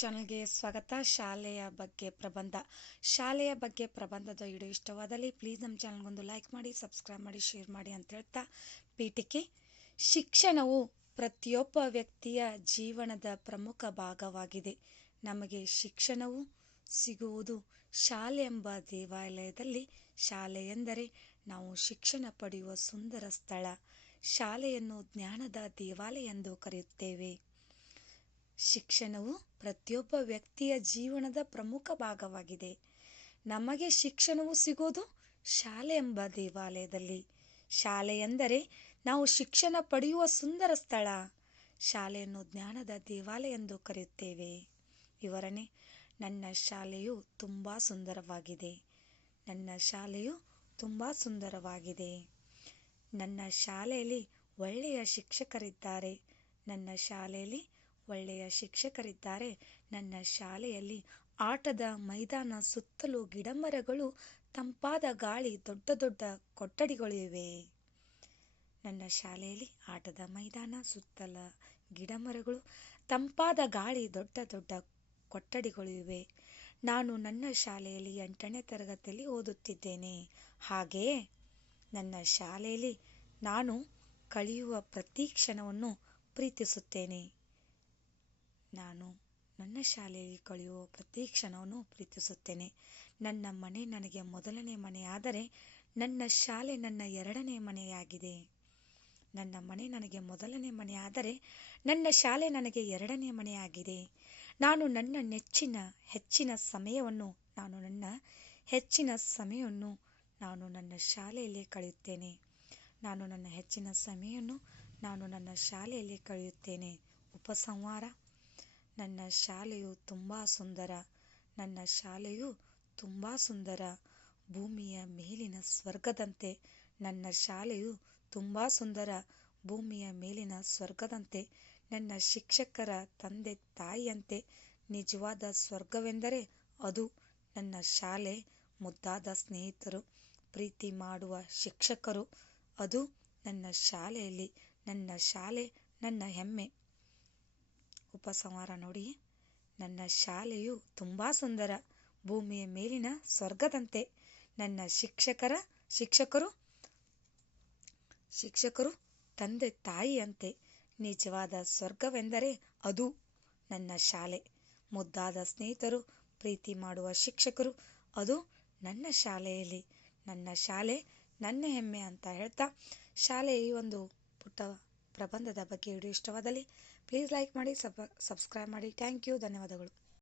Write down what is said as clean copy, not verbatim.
ಚಾನಲ್ಗೆ ಸ್ವಾಗತ. ಶಾಲೆಯ ಬಗ್ಗೆ ಪ್ರಬಂಧದ ವಿಡಿಯೋ ಇಷ್ಟವಾದಲ್ಲಿ ಪ್ಲೀಸ್ ನಮ್ಮ ಚಾನಲ್ಗೊಂದು ಲೈಕ್ ಮಾಡಿ, ಸಬ್ಸ್ಕ್ರೈಬ್ ಮಾಡಿ, ಶೇರ್ ಮಾಡಿ ಅಂತ ಹೇಳ್ತಾ, ಪೀಠಿಕೆ ಶಿಕ್ಷಣವು ಪ್ರತಿಯೊಬ್ಬ ವ್ಯಕ್ತಿಯ ಜೀವನದ ಪ್ರಮುಖ ಭಾಗವಾಗಿದೆ. ನಮಗೆ ಶಿಕ್ಷಣವು ಸಿಗುವುದು ಶಾಲೆ ಎಂಬ ದೇವಾಲಯದಲ್ಲಿ. ಶಾಲೆ ಎಂದರೆ ನಾವು ಶಿಕ್ಷಣ ಪಡೆಯುವ ಸುಂದರ ಸ್ಥಳ. ಶಾಲೆಯನ್ನು ಜ್ಞಾನದ ದೇವಾಲಯ ಎಂದು ಕರೆಯುತ್ತೇವೆ. ಶಿಕ್ಷಣವು ಪ್ರತಿಯೊಬ್ಬ ವ್ಯಕ್ತಿಯ ಜೀವನದ ಪ್ರಮುಖ ಭಾಗವಾಗಿದೆ. ನಮಗೆ ಶಿಕ್ಷಣವು ಸಿಗೋದು ಶಾಲೆ ಎಂಬ ದೇವಾಲಯದಲ್ಲಿ. ಶಾಲೆ ಎಂದರೆ ನಾವು ಶಿಕ್ಷಣ ಪಡೆಯುವ ಸುಂದರ ಸ್ಥಳ. ಶಾಲೆಯನ್ನು ಜ್ಞಾನದ ದೇವಾಲಯ ಎಂದು ಕರೆಯುತ್ತೇವೆ. ವಿವರಣೆ: ನನ್ನ ಶಾಲೆಯು ತುಂಬ ಸುಂದರವಾಗಿದೆ. ನನ್ನ ಶಾಲೆಯು ತುಂಬ ಸುಂದರವಾಗಿದೆ. ನನ್ನ ಶಾಲೆಯಲ್ಲಿ ಒಳ್ಳೆಯ ಶಿಕ್ಷಕರಿದ್ದಾರೆ. ನನ್ನ ಶಾಲೆಯಲ್ಲಿ ಒಳ್ಳೆಯ ಶಿಕ್ಷಕರಿದ್ದಾರೆ. ನನ್ನ ಶಾಲೆಯಲ್ಲಿ ಆಟದ ಮೈದಾನ, ಸುತ್ತಲೂ ಗಿಡಮರಗಳು, ತಂಪಾದ ಗಾಳಿ, ದೊಡ್ಡ ದೊಡ್ಡ ಕೊಠಡಿಗಳು ಇವೆ. ನನ್ನ ಶಾಲೆಯಲ್ಲಿ ಆಟದ ಮೈದಾನ, ಸುತ್ತಲ ಗಿಡಮರಗಳು, ತಂಪಾದ ಗಾಳಿ, ದೊಡ್ಡ ದೊಡ್ಡ ಕೊಠಡಿಗಳು ಇವೆ. ನಾನು ನನ್ನ ಶಾಲೆಯಲ್ಲಿ 8ನೇ ತರಗತಿಯಲ್ಲಿ ಓದುತ್ತಿದ್ದೇನೆ. ಹಾಗೆಯೇ ನನ್ನ ಶಾಲೆಯಲ್ಲಿ ನಾನು ಕಳೆಯುವ ಪ್ರತಿ ಕ್ಷಣವನ್ನು ಪ್ರೀತಿಸುತ್ತೇನೆ. ನಾನು ನನ್ನ ಶಾಲೆಯಲ್ಲಿ ಕಳೆಯುವ ಪ್ರತಿ ಕ್ಷಣವನ್ನು ಪ್ರೀತಿಸುತ್ತೇನೆ. ನನ್ನ ಮನೆ ನನಗೆ ಮೊದಲನೇ ಮನೆಯಾದರೆ ನನ್ನ ಶಾಲೆ ನನ್ನ 2ನೇ ಮನೆಯಾಗಿದೆ. ನನ್ನ ಮನೆ ನನಗೆ ಮೊದಲನೇ ಮನೆಯಾದರೆ ನನ್ನ ಶಾಲೆ ನನಗೆ 2ನೇ ಮನೆಯಾಗಿದೆ. ನಾನು ನನ್ನ ಹೆಚ್ಚಿನ ಸಮಯವನ್ನು ನಾನು ನನ್ನ ಶಾಲೆಯಲ್ಲಿ ಕಳೆಯುತ್ತೇನೆ. ನಾನು ನನ್ನ ಶಾಲೆಯಲ್ಲಿ ಕಳೆಯುತ್ತೇನೆ. ಉಪಸಂಹಾರ: ನನ್ನ ಶಾಲೆಯು ತುಂಬ ಸುಂದರ. ನನ್ನ ಶಾಲೆಯು ತುಂಬ ಸುಂದರ. ಭೂಮಿಯ ಮೇಲಿನ ಸ್ವರ್ಗದಂತೆ. ನನ್ನ ಶಾಲೆಯು ತುಂಬ ಸುಂದರ. ಭೂಮಿಯ ಮೇಲಿನ ಸ್ವರ್ಗದಂತೆ. ನನ್ನ ಶಿಕ್ಷಕರ ತಂದೆ ತಾಯಿಯಂತೆ. ನಿಜವಾದ ಸ್ವರ್ಗವೆಂದರೆ ಅದು ನನ್ನ ಶಾಲೆ. ಮುದ್ದಾದ ಸ್ನೇಹಿತರು, ಪ್ರೀತಿ ಮಾಡುವ ಶಿಕ್ಷಕರು, ಅದು ನನ್ನ ಶಾಲೆಯಲ್ಲಿ. ನನ್ನ ಶಾಲೆ ನನ್ನ ಹೆಮ್ಮೆ. ಉಪಸಂಹಾರ ನೋಡಿ: ನನ್ನ ಶಾಲೆಯು ತುಂಬ ಸುಂದರ. ಭೂಮಿಯ ಮೇಲಿನ ಸ್ವರ್ಗದಂತೆ. ನನ್ನ ಶಿಕ್ಷಕರು ತಂದೆ ತಾಯಿಯಂತೆ. ನಿಜವಾದ ಸ್ವರ್ಗವೆಂದರೆ ಅದು ನನ್ನ ಶಾಲೆ. ಮುದ್ದಾದ ಸ್ನೇಹಿತರು, ಪ್ರೀತಿ ಮಾಡುವ ಶಿಕ್ಷಕರು, ಅದು ನನ್ನ ಶಾಲೆಯಲ್ಲಿ. ನನ್ನ ಶಾಲೆ ನನ್ನ ಹೆಮ್ಮೆ ಅಂತ ಹೇಳ್ತಾ, ಶಾಲೆಯ ಈ ಒಂದು ಪುಟ್ಟ ಪ್ರಬಂಧದ ಬಗ್ಗೆ ವಿಡಿಯೋ ಇಷ್ಟವಾದಲ್ಲಿ ಪ್ಲೀಸ್ ಲೈಕ್ ಮಾಡಿ, ಸಬ್ಸ್ಕ್ರೈಬ್ ಮಾಡಿ. Thank you. ಧನ್ಯವಾದಗಳು.